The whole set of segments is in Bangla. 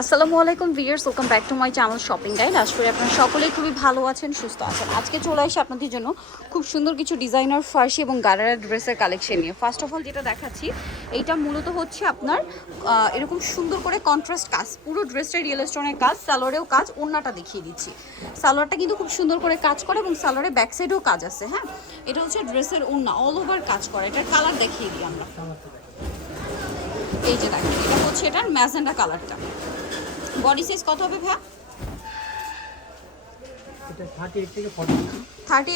আসসালামু আলাইকুম viewers welcome back to my channel shopping guide. আশা করি আপনারা সকলেই খুবই ভালো আছেন, সুস্থ আছেন। আজকে চলে আসি আপনাদের জন্য খুব সুন্দর কিছু ডিজাইনার ফার্সি এবং গারারা ড্রেসের কালেকশন নিয়ে। ফার্স্ট অফ অল যেটা দেখাচ্ছি, এইটা মূলত হচ্ছে আপনার এরকম সুন্দর করে কন্ট্রাস্ট কাজ, পুরো ড্রেসটা রিয়েল স্টোনের কাজ, সালোয়ারেও কাজ, ওড়নাটা দেখিয়ে দিচ্ছি। সালোয়ারটা কিন্তু খুব সুন্দর করে কাজ করে এবং সালোয়ারের ব্যাক সাইডেও কাজ আছে হ্যাঁ? এটা হচ্ছে ড্রেসের ওড়না অল ওভার কাজ করে। এটার কালার দেখিয়ে দিই আমরা। এই যে দেখেন, এটা হচ্ছে এটার ম্যাজেন্ডা কালারটা বডি সাইজ কত হবে এটা থার্টি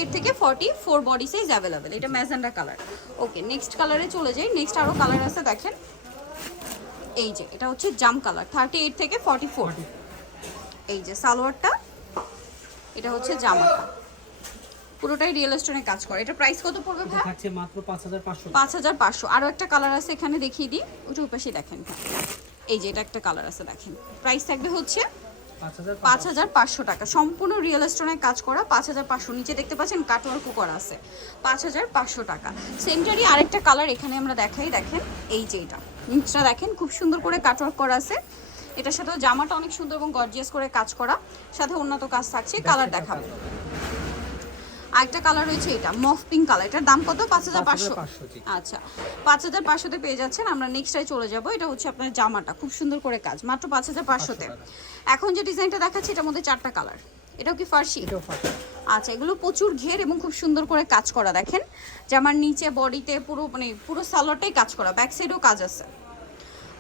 এইট থেকে forty four body size available এটা ম্যাজেন্ডা কালার ওকে নেক্সট কালারে চলে যাই। নেক্সট আরও কালার আছে দেখেন। এই যে এটা হচ্ছে জাম কালার থার্টি এইট থেকে ফর্টি ফোর এই যে সালোয়ারটা এটা হচ্ছে জামাটা। পুরোটাই রিয়েল স্টোনে কাজ করে। এটা প্রাইস কত পড়বে ভাই থাকছে মাত্র পাঁচ হাজার পাঁচশো। পাঁচ আরও একটা কালার আছে এখানে দেখিয়ে দিই। ওটা ওই পাশে দেখেন। এই যে এটা একটা কালার আছে দেখেন। প্রাইস থাকবে হচ্ছে পাঁচ হাজার পাঁচ হাজার পাঁচশো টাকা। সম্পূর্ণ রিয়েল স্টোনের কাজ করা পাঁচ হাজার পাঁচশো। নিচে দেখতে পাচ্ছেন কাটওয়ার্কও করা আছে। পাঁচ হাজার পাঁচশো টাকা। সেন্টারই আরেকটা কালার এখানে আমরা দেখাই দেখেন এই যে এটা। নিচটা দেখেন খুব সুন্দর করে কাটওয়ার্ক করা আছে। এটার সাথে জামাটা অনেক সুন্দর এবং গর্জিয়াস করে কাজ করা। সাথে উন্নত কাজ থাকছে কালার দেখাবো। আরেকটা কালার রয়েছে এটা মফ পিঙ্ক কালার এটার দাম কত? পাঁচ হাজার পাঁচশো। আচ্ছা পাঁচ হাজার পাঁচশোতে পেয়ে যাচ্ছেন। আমরা নেক্সটে চলে যাব। এটা হচ্ছে আপনার জামাটা খুব সুন্দর করে কাজ। মাত্র পাঁচ হাজার পাঁচশোতে। এখন যে ডিজাইনটা দেখাচ্ছি এটার মধ্যে চারটা কালার এটাও কি ফার্সি? আচ্ছা এগুলো প্রচুর ঘের এবং খুব সুন্দর করে কাজ করা দেখেন। জামার নিচে বডিতে পুরো মানে পুরো সালোয়ারটাই কাজ করা। ব্যাক সাইডেও কাজ আছে।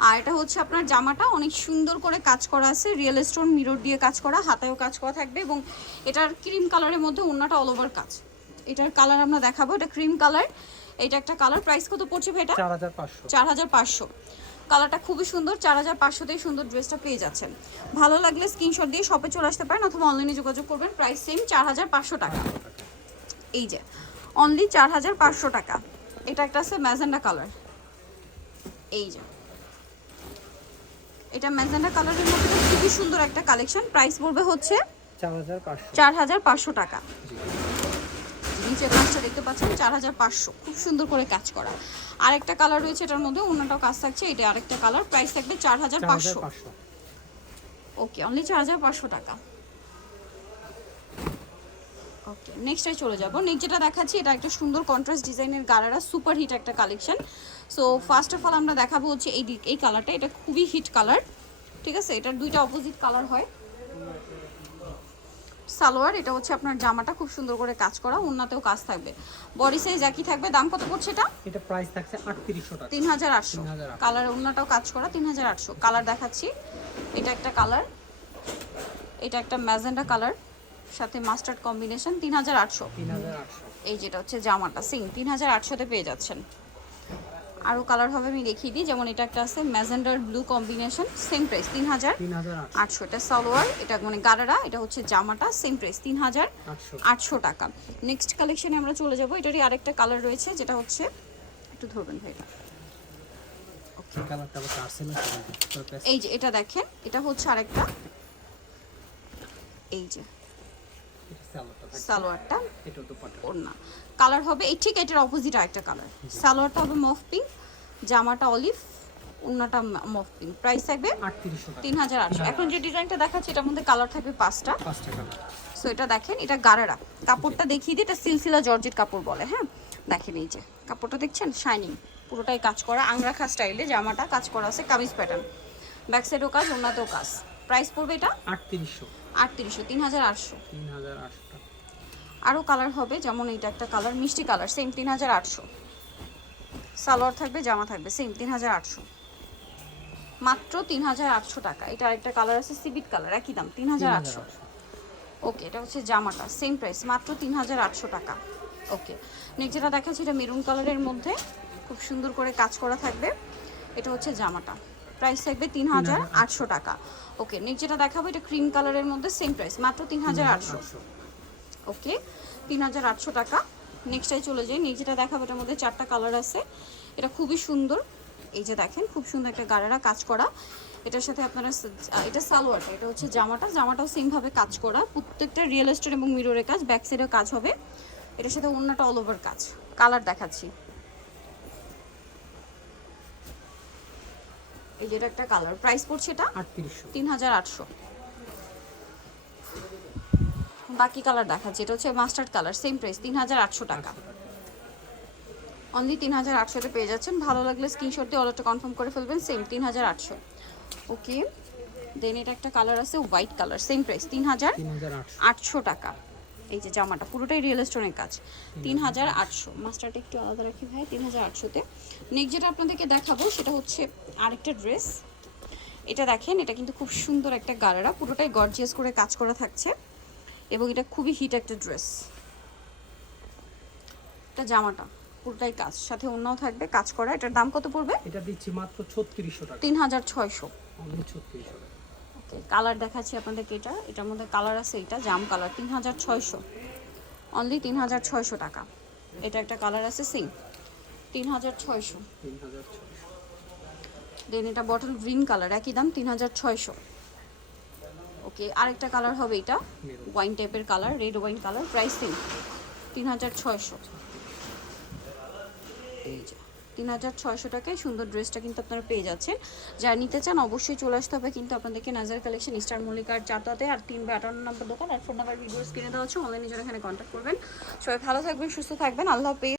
আর এটা হচ্ছে আপনার জামাটা। অনেক সুন্দর করে কাজ করা আছে। রিয়েল স্টোন মিরর দিয়ে কাজ করা হাতেও কাজ করা থাকবে এবং এটার ক্রিম কালারের মধ্যে অন্যটা অল ওভার কাজ। এটার কালার আমরা দেখাবো। এটা ক্রিম কালার এটা একটা কালার প্রাইস কত পড়ছে ভাই এটা? চার হাজার পাঁচশো। কালারটা খুবই সুন্দর। চার হাজার পাঁচশোতেই সুন্দর ড্রেসটা পেয়ে যাচ্ছেন। ভালো লাগলে স্ক্রিনশট দিয়ে শপে চলে আসতে পারেন অথবা অনলাইনে যোগাযোগ করবেন। প্রাইস সেম চার হাজার পাঁচশো টাকা। এই যে অনলি চার হাজার পাঁচশো টাকা। এটা একটা আছে ম্যাজেন্ডা কালার এই যে। এটা ম্যাজেন্ডা কালারের মধ্যে খুবই সুন্দর একটা কালেকশন। প্রাইস পড়বে হচ্ছে চার হাজার পাঁচশো। টাকা। নিচে নিচের কাজটা দেখতে পাচ্ছেন চার হাজার পাঁচশো। খুব সুন্দর করে কাজ করা। আরেকটা কালার রয়েছে এটার মধ্যে অন্যটাও কাজ থাকছে এটা আরেকটা কালার। প্রাইস থাকবে চার হাজার পাঁচশো। ওকে অনলি চার হাজার পাঁচশো টাকা। ওকে নেক্সটে চলে যাব। নেক্সট যেটা দেখাচ্ছি এটা একটা সুন্দর কন্ট্রাস্ট ডিজাইনের গারারা সুপার হিট একটা collection so first of all আমরা দেখাবো হচ্ছে এই এই কালারটা এটা খুবই হিট কালার ঠিক আছে? এটার দুইটা অপোজিট কালার হয়। সালোয়ার এটা হচ্ছে আপনার জামাটা খুব সুন্দর করে কাজ করা উন্নাতেও কাজ থাকবে। বডি সাইজ একই থাকবে দাম কত পড়ছে এটা? এটা প্রাইস থাকছে আটত্রিশশো টাকা। তিন হাজার আটশো। 3,800 কালার অন্যটাও কাজ করা তিন হাজার আটশো। কালার দেখাচ্ছি এটা একটা কালার এটা একটা ম্যাজেন্ডা কালার সাথে মাস্টার্ড কম্বিনেশন তিন হাজার আটশো। এই যেটা হচ্ছে জামাটা সিং তিন হাজার আটশোতে পেয়ে যাচ্ছেন। আরও কালার হবে আমি দেখিয়ে দিই যেমন এটা একটা আছে ম্যাজেন্ডার ব্লু কম্বিনেশন সেম প্রাইস তিন হাজার আটশো। এটা সালোয়ার এটা মানে গারারা এটা হচ্ছে জামাটা সেম প্রাইস তিন হাজার আটশো টাকা। নেক্সট কালেকশনে আমরা চলে যাব এটারই আরেকটা কালার রয়েছে যেটা হচ্ছে একটু ধরবেন ভাইটা এই যে এটা দেখেন এটা হচ্ছে আরেকটা। এই যে সালোয়ারটা ওড়না। কালার হবে এই ঠিক এটার অপোজিট আরেকটা কালার। সালোয়ারটা হবে মফ পিঙ্ক জামাটা অলিভ ওড়নাটা মফ পিঙ্ক প্রাইস থাকবে তিন হাজার আটশো। এখন যে ডিজাইনটা দেখাচ্ছি এটার মধ্যে কালার থাকবে পাঁচটা। পাঁচটা সো এটা দেখেন এটা গারারা। কাপড়টা দেখিয়ে দিই এটা সিলসিলা জর্জেট কাপড় বলে হ্যাঁ? দেখেন এই যে কাপড়টা দেখছেন? শাইনিং পুরোটাই কাজ করা আংরাখা স্টাইলে জামাটা কাজ করা আছে কামিজ প্যাটার্ন ব্যাক সাইডও কাজ ওনাতেও কাজ। প্রাইস পড়বে এটা? আটত্রিশশো। আটত্রিশশো তিন হাজার আটশো। তিন হাজার আটশো। টাকা আরও কালার হবে যেমন এইটা একটা কালার মিষ্টি কালার সেম তিন হাজার আটশো। সালোয়ার থাকবে জামা থাকবে সেম তিন হাজার আটশো। মাত্র তিন হাজার আটশো টাকা। এটা আরেকটা কালার আছে সিবিট কালার একই দাম তিন হাজার আটশো। ওকে এটা হচ্ছে জামাটা সেম প্রাইস মাত্র তিন হাজার আটশো টাকা। ওকে নেক্সট যেটা দেখাচ্ছি এটা মেরুন কালারের মধ্যে। খুব সুন্দর করে কাজ করা থাকবে। এটা হচ্ছে জামাটা। প্রাইস থাকবে তিন হাজার আটশো টাকা। ওকে নেক্সট যেটা দেখাবো, এটা ক্রিম কালারের মধ্যে সেম প্রাইস মাত্র তিন হাজার আটশো। ওকে তিন হাজার আটশো টাকা। নেক্সটাই চলে যাই নেক্সট যেটা দেখাবো, এটার মধ্যে চারটা কালার আছে। এটা খুবই সুন্দর। এই যে দেখেন, খুব সুন্দর একটা গাড়ারা কাজ করা। এটার সাথে আপনারা এটা সালোয়ারটা, এটা হচ্ছে জামাটা। জামাটাও সেমভাবে কাজ করা। প্রত্যেকটা রিয়েল এস্টেট এবং মিররের কাজ ব্যাক সাইডেও কাজ হবে। এটার সাথে অন্যটা অল ওভার কাজ। কালার দেখাচ্ছি। এই যেটা একটা কালার প্রাইস পড়ছে এটা? আটত্রিশশো। তিন হাজার আটশো। বাকি কালার দেখাচ্ছি এটা হচ্ছে মাস্টার্ড কালার সেম প্রাইস তিন হাজার আটশো টাকা। অনলি তিন হাজার আটশোতে পেয়ে যাচ্ছেন। ভালো লাগলে স্ক্রিনশট দিয়ে অর্ডারটা কনফার্ম করে ফেলবেন সেম তিন হাজার আটশো। ওকে দেন এটা একটা কালার আছে হোয়াইট কালার সেম প্রাইস তিন হাজার আটশো। টাকা। এই যে জামাটা পুরোটাই রিয়েল স্টোনের কাজ। তিন হাজার আটশো মাস্টারটা একটু আলাদা রাখি ভাই তিন হাজার আটশোতে। নেক্সট যেটা আপনাদেরকে দেখাবো সেটা হচ্ছে আরেকটা ড্রেস এটা দেখেন এটা কিন্তু খুব সুন্দর একটা গালারা পুরোটাই গর্জিয়াস করে কাজ করা থাকছে। এবং এটা খুবই হিট একটা ড্রেস এটা জামাটা পুরোটাই কাজ। সাথে অন্যও থাকবে কাজ করা। এটার দাম কত পড়বে? এটা দিচ্ছি মাত্র ছত্রিশশো টাকা। তিন হাজার ছয়শো ছত্রিশশো টাকা। ওকে কালার দেখাচ্ছি আপনাদেরকে এটা। এটার মধ্যে কালার আছে এটা, জাম কালার তিন হাজার ছয়শো। অনলি তিন হাজার ছয়শো টাকা। এটা একটা কালার আছে সিং তিন হাজার ছয়শো। দেন এটা বটল গ্রিন কালার, একই দাম তিন হাজার ছয়শো। ওকে আরেকটা কালার হবে এটা ওয়াইন টাইপের colour red wine colour price same তিন হাজার ছয়শো। এই যে। তিন হাজার ছয়শো টাকায় সুন্দর ড্রেসটা কিন্তু আপনারা পেয়ে যাচ্ছেন। যা নিতে চান অবশ্যই চলে আসতে হবে, কিন্তু আপনাদেরকে নাজার কালেকশন স্টার মল্লিকার চাতাতে আর তিন বা আটান্ন নম্বর দোকান, আর ফোন নাম্বার ভিডিও স্ক্রিনে দেওয়া হচ্ছে অনলাইনে যারা এখানে কন্ট্যাক্ট করবেন। সবাই ভালো থাকবেন, সুস্থ থাকবেন, আল্লাহ হাফেজ।